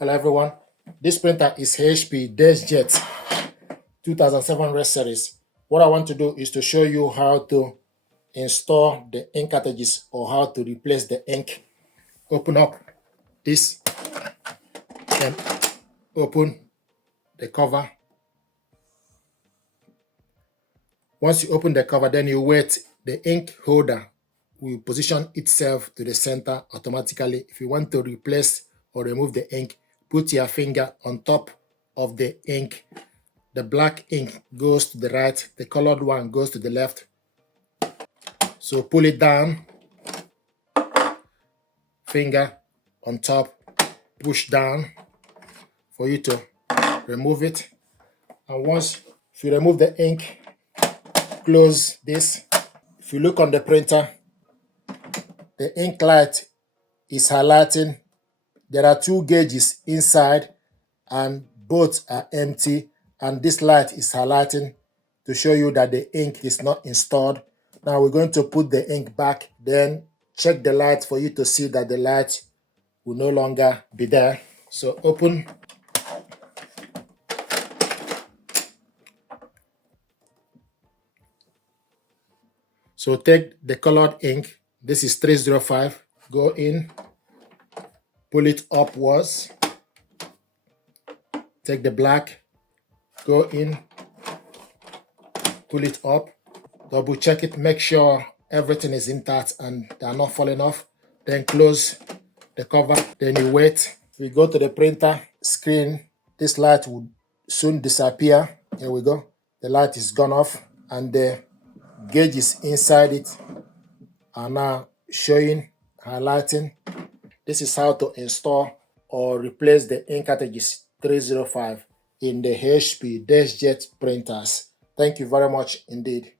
Hello everyone, this printer is HP Deskjet 2700 series. What I want to do is to show you how to install the ink cartridges or how to replace the ink. Open up this and open the cover. Once you open the cover, then you wait. The ink holder will position itself to the center automatically. If you want to replace or remove the ink, put your finger on top of the ink. The black ink goes to the right, the colored one goes to the left. So pull it down, finger on top, push down for you to remove it. And once you remove the ink, close this. If you look on the printer, the ink light is highlighting. There are two gauges inside and both are empty, and this light is highlighting to show you that the ink is not installed. Now we're going to put the ink back, then check the light for you to see that the light will no longer be there. So open. So take the colored ink. This is 305. Go in, pull it upwards. Take the black, go in, pull it up, double check it, make sure everything is intact and they are not falling off. Then close the cover, then you wait. If we go to the printer screen, this light will soon disappear. Here we go. The light is gone off and the gauges inside it are now showing, highlighting. This is how to install or replace the ink cartridges 305 in the HP Deskjet printers. Thank you very much indeed.